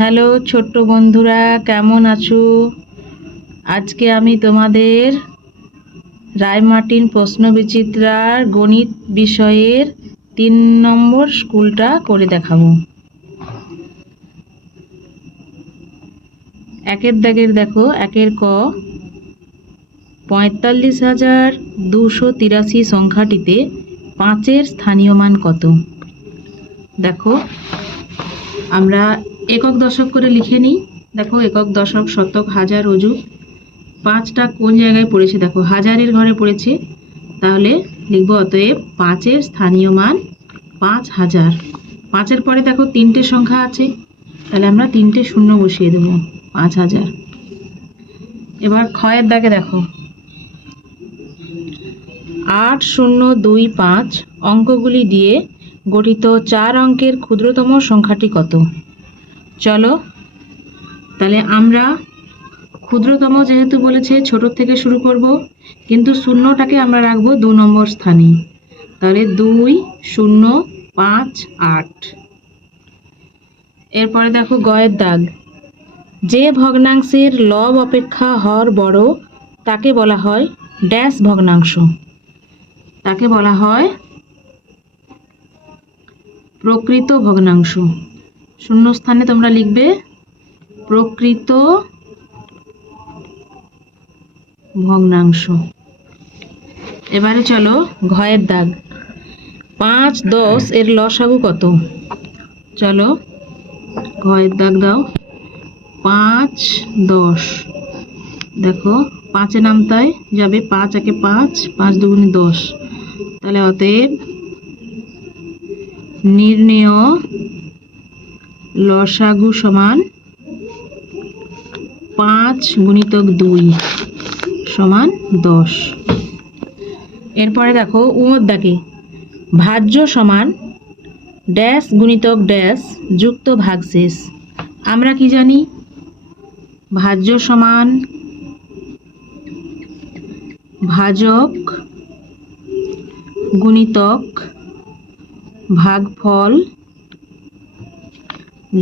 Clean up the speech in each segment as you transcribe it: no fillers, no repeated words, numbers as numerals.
Hello ছোট্ট বন্ধুরা, কেমন আছো? আজকে আমি তোমাদের রায়মার্টিন প্রশ্নবিচিত্রার গণিত বিষয়ের 3 নম্বর স্কুলটা করে দেখাবো। একের দাগের দেখো, একের ক, ৪৫,২৮৩ সংখ্যাটিতে 5-এর স্থানীয় মান কত? দেখো, আমরা একক দশক করে লিখে নিই। দেখো, একক, দশক, শতক, হাজার, অযুত, 5টা কোন জায়গায় পড়েছে? দেখো, হাজারের ঘরে পড়েছে, তাহলে লিখবো অতএব 5-এর স্থানীয় মান 5000। 5-এর পরে দেখো 3টে সংখ্যা আছে, তাহলে আমরা 3টে শূন্য বসিয়ে দেবো, 5000। এবার ক্ষয়ের দাগে দেখো, 8025 অঙ্কগুলি দিয়ে গঠিত 4 অঙ্কের ক্ষুদ্রতম সংখ্যাটি কত? চলো, তাহলে আমরা ক্ষুদ্রতম যেহেতু বলেছে, ছোট থেকে শুরু করব, কিন্তু শূন্যটাকে আমরা রাখবো 2 নম্বর স্থানে, তাহলে 2058। এরপরে দেখো গয়ের দাগ, যে ভগ্নাংশের লব অপেক্ষা হর বড় তাকে বলা হয় ড্যাশ ভগ্নাংশ। তাকে বলা হয় প্রকৃত ভগ্নাংশ। শূন্যস্থানে তোমরা লিখবে প্রকৃত ভগ্নাংশ। এবারে চলো ঘয়ের দাগ, 5, 10 এর লসাগু কত? চলো ঘয়ের দাগ দাও, 5, 10। দেখো, 5-এ নামতায় যাবে, 5 একে 5, 5 দুগুণে 10, তাহলে অতএব নির্ণেয় লসাগু সমান 5 গুণিতক 2 সমান 10। এরপরে দেখো উমর দাগে, ভাজ্য সমান ড্যাশ গুণিতক ড্যাশ যুক্ত ভাগশেষ। আমরা কি জানি? ভাজ্য সমান ভাজক গুণিতক ভাগফল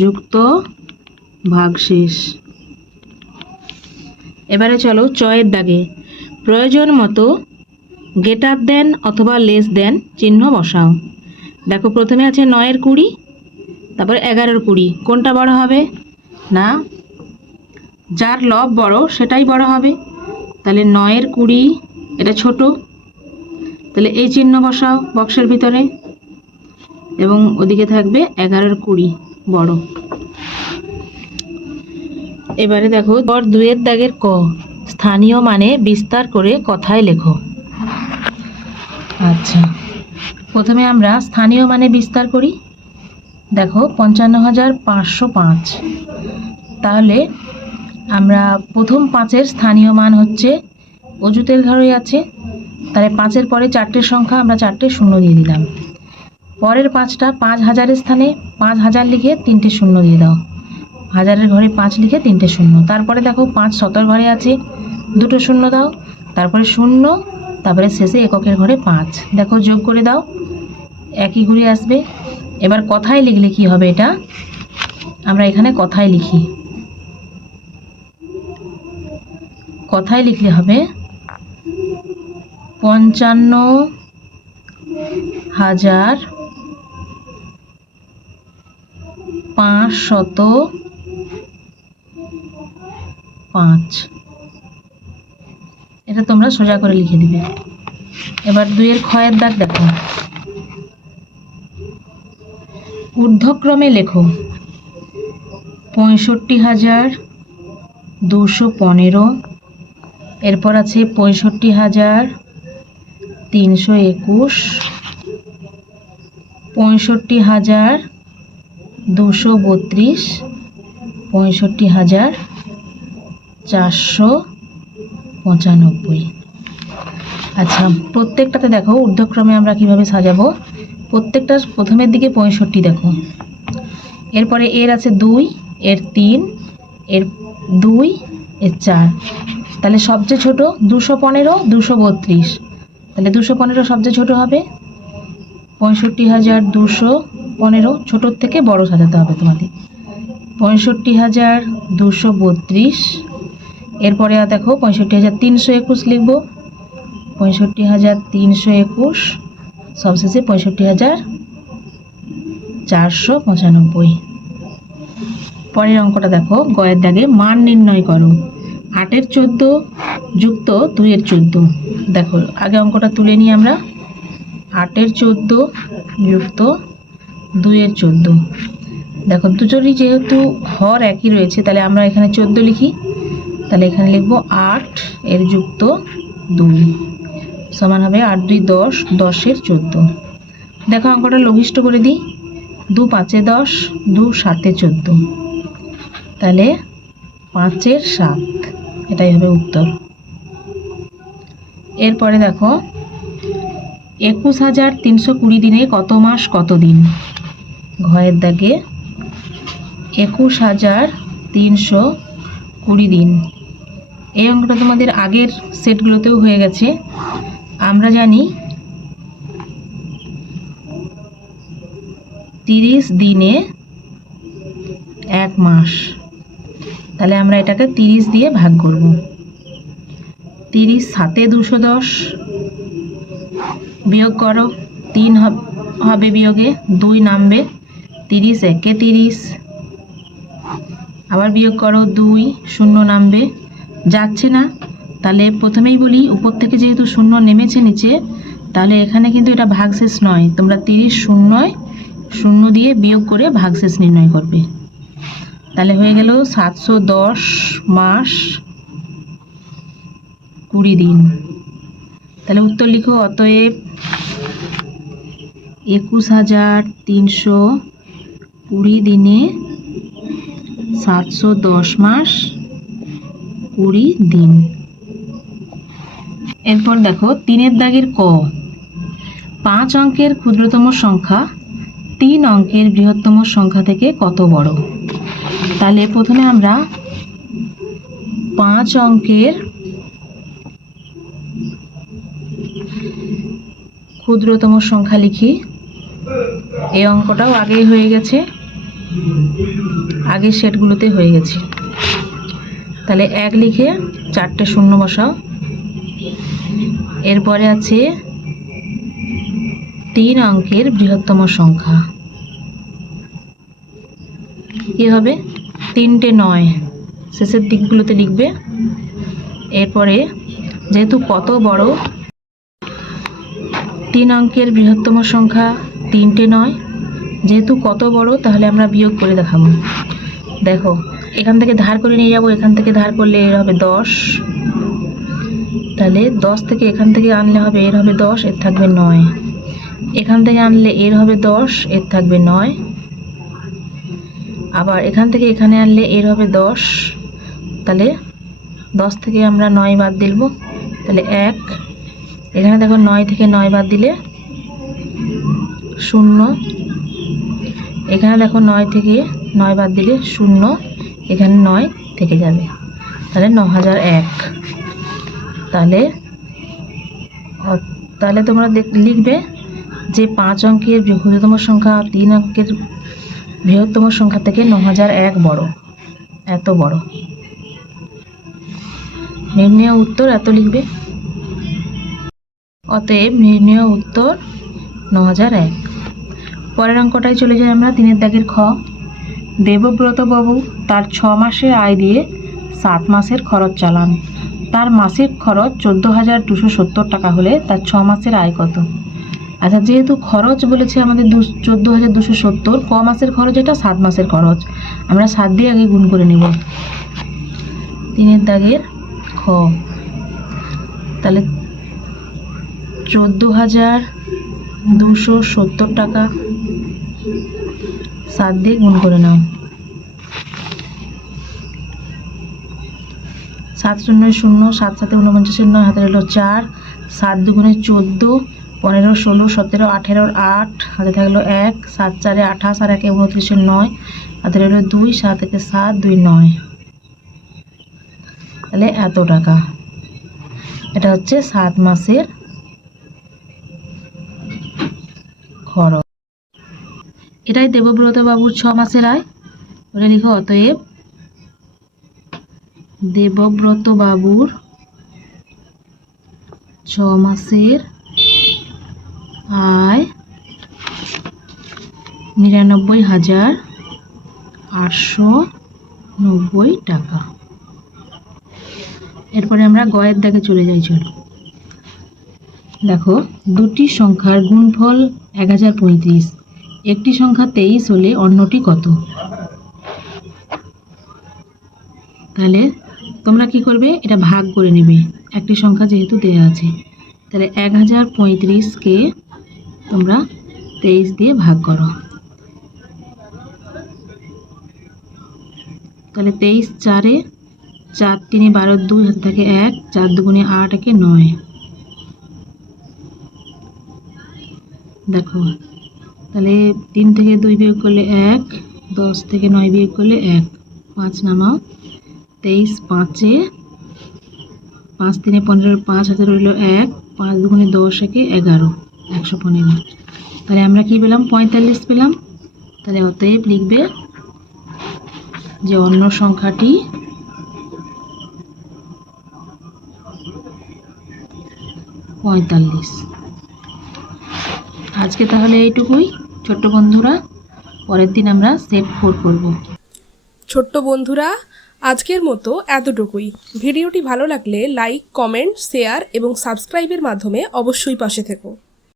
যুক্ত ভাগশেষ। এবারে চলো চয়ের দাগে, প্রয়োজন মতো গ্রেটার দেন অথবা লেস দেন চিহ্ন বসাও। দেখো, প্রথমে আছে 9-এর 20, তারপরে 11-এর 20। কোনটা বড় হবে? না, যার লব বড় সেটাই বড় হবে, তাহলে 9-এর 20 এটা ছোট, তাহলে এই চিহ্ন বসাও বক্সের ভিতরে, এবং ওদিকে থাকবে 11-এর 20 বড়। এবারে দেখো 2-এর দাগের ক, স্থানীয় মানে বিস্তার করে কথায় লেখো। আচ্ছা, প্রথমে আমরা স্থানীয় মানে বিস্তার করি। দেখো, 55,505, তাহলে আমরা প্রথম 5-এর স্থানীয় মান হচ্ছে অযুতের ঘরে আছে, তাহলে 5-এর পরে 4টে সংখ্যা, আমরা 4টে শূন্য দিয়ে দিলাম। পরের 5টা 5000-এর স্থানে 5000 লিখে 3টে শূন্য দিয়ে দাও, হাজারের ঘরে 5 লিখে 3টে শূন্য। তারপরে দেখো 5 শতর ঘরে আছে, 2টো শূন্য দাও, তারপরে 0, তারপরে শেষে এককের ঘরে 5। দেখো, যোগ করে দাও, একই ঘুরে আসবে। এবার কথায় লিখলে কি হবে? এটা আমরা এখানে কথায় লিখি। কথায় লিখলে হবে 55,505। এটা তোমরা সোজা করে লিখে দিবে। এবার 2-এর ক্ষয়ের দাগ দেখো, ঊর্ধ্বক্রমে লেখো 65,215, এরপর আছে 65,321, 65,232, 65,495। আচ্ছা, প্রত্যেকটাতে দেখো ঊর্ধ্বক্রমে আমরা কিভাবে সাজাবো। প্রত্যেকটার প্রথমের দিকে 65 দেখো, এরপরে এর আছে 2, এর 3, এর 2, এর 4, তাহলে সবচেয়ে ছোট 215, 232, তাহলে 215 সবচেয়ে ছোট হবে। 65,215 ছোটোর থেকে বড় সাজাতে হবে তোমাদের। 65,232। এরপরে দেখো 65,321 লিখব, 65,321, সবশেষে 65,495। পরের অঙ্কটা দেখো, গয়ের দাগে মান নির্ণয় করো। 8-এর 14 যুক্ত 2-এর 14। দেখো আগে অঙ্কটা তুলে নিই আমরা। 8-এর 14 যুক্ত 2-এর 14। দেখো দুটোরই যেহেতু হর একই রয়েছে, তাহলে আমরা এখানে 14 লিখি। তাহলে এখানে লিখব 8 এর যুক্ত 2 সমান হবে 8 2 10, 10-এর 14। দেখো অঙ্কটা লঘিষ্ঠ করে দিই। 2 5-এ 10, 2 7-এ 14, তাহলে 5-এর 7, এটাই হবে উত্তর। এরপরে দেখো 21,320 দিনে কত মাস কত দিন। ঘয়ের দাগে 21,320 দিন। এই অঙ্কটা তোমাদের আগের সেটগুলোতেও হয়ে গেছে। আমরা জানি 30 দিনে 1 মাস, তাহলে আমরা এটাকে 30 দিয়ে ভাগ করব। 30 7-এ 210, বিয়োগ করো, 3 হবে বিয়োগে, 2 নামবে, 30 1-এ 30, আবার বিয়োগ করো, 2 0 নামবে, যাচ্ছে না। তাহলে প্রথমেই বলি, উপর থেকে যেহেতু 0 নেমেছে নিচে, তাহলে এখানে কিন্তু এটা ভাগশেষ নয়। তোমরা 30 0 দিয়ে বিয়োগ করে ভাগশেষ নির্ণয় করবে। তাহলে হয়ে গেল 710 মাস 20 দিন। তাহলে উত্তর লিখো, অতএব 21,320 দিনে 710 মাস 20 দিন। এরপর দেখো 3-এর দাগের ক। 5 অঙ্কের ক্ষুদ্রতম সংখ্যা 3 অঙ্কের বৃহত্তম সংখ্যা থেকে কত বড়। তাহলে প্রথমে আমরা 5 অঙ্কের ক্ষুদ্রতম সংখ্যা লিখি। এই অঙ্কটাও আগেই হয়ে গেছে, আগের সেটগুলোতে হয়ে গেছে। তাহলে 1 লিখে 4টে শূন্য বসাও। এরপরে আছে 3 অঙ্কের বৃহত্তম সংখ্যা, কি হবে 3টে 9, শেষের দিকগুলোতে লিখবে। এরপরে যেহেতু কত বড়, 3 অঙ্কের বৃহত্তম সংখ্যা 3টে 9, যেহেতু কত বড়, তাহলে আমরা বিয়োগ করে দেখাবো। দেখো এখান থেকে ধার করে নিয়ে যাব, এখান থেকে ধার করলে এর হবে 10, তাহলে 10 থেকে এখান থেকে আনলে হবে এর হবে 10, এর থাকবে 9। এখান থেকে আনলে এর হবে 10, এর থাকবে 9। আবার এখান থেকে এখানে আনলে এর হবে 10, তাহলে 10 থেকে আমরা 9 বাদ দিলব, তাহলে 1। এখানে দেখো 9 থেকে 9 বাদ দিলে 0। এখানে দেখো 9 থেকে 9 বাদ দিলে 0, এখানে 9 থেকে যাবে, তাহলে 9001। তাহলে তোমরা লিখবে যে 5 অঙ্কের ক্ষুদ্রতম সংখ্যা 3 অঙ্কের বৃহত্তম সংখ্যা থেকে 9001 বড়, এত বড়। নির্ণয় উত্তর এত লিখবে। অতএব নির্ণয় উত্তর 9001। পরের অঙ্কটায় চলে যাই আমরা। 3-এর দাগের খ। দেবব্রত বাবু তার 6 মাসের আয় দিয়ে 7 মাসের খরচ চালান। তার মাসিক খরচ 14,270 টাকা হলে তার 6 মাসের আয় কত। আচ্ছা, যেহেতু খরচ বলেছে আমাদের 14,270, ক মাসের খরচ এটা 7 মাসের খরচ, আমরা 7 দিয়ে আগে গুণ করে নেব। 3-এর দাগের খ। তাহলে 14,270 টাকা 7 দিয়ে গুণ করে নাও। 7 0 0, 7 7 49, 9 হাতে রইল 4, 7 2 14, 15 16 17 18 8, হাতে থাকলো 1, 7 4 28 আর 1 29, 9 হাতে রইল 2, 7 1 7 2 9, তাহলে এত টাকা। এটা হচ্ছে 7 মাসের খরচ। এটাই দেবব্রত বাবুর 6 মাসের আয়। ওটা লিখো অতএব দেবব্রত বাবুর 6 মাসের আয় 99,890 টাকা। এরপরে আমরা গয়ের দাগে চলে যাই। চলো দেখো, দুটি সংখ্যার গুণফল 1035, একটি সংখ্যা 23 হলে অন্যটি কত? তাহলে তোমরা কি করবে, এটা ভাগ করে নেবে, একটি সংখ্যা যেহেতু দেওয়া আছে। তাহলে 1035কে তোমরা 23 দিয়ে ভাগ করো। তাহলে 23 4-এ 4 3-এ 12, 2 হাতে থাকে 1, 4 2 8, 1 9। দেখো তাহলে 3 থেকে 2 বিয়োগ করলে 1, 10 থেকে 9 বিয়োগ করলে 1, 5 নামাও। 23 5-এ 5 3-এ 15, 5 হাতে রইল 1, 5 2 10, 1 11, 115। তাহলে আমরা কি পেলাম? 45 পেলাম। তাহলে অতএব লিখবে যে অন্য সংখ্যাটি 45। আজকে তাহলে এইটুকুই ছোট্ট বন্ধুরা, পরের দিন আমরা সেট 4 করব। ছোট্ট বন্ধুরা, আজকের মতো এতটুকুই। ভিডিওটি ভালো লাগলে লাইক, কমেন্ট, শেয়ার এবং সাবস্ক্রাইবের মাধ্যমে অবশ্যই পাশে থেকো।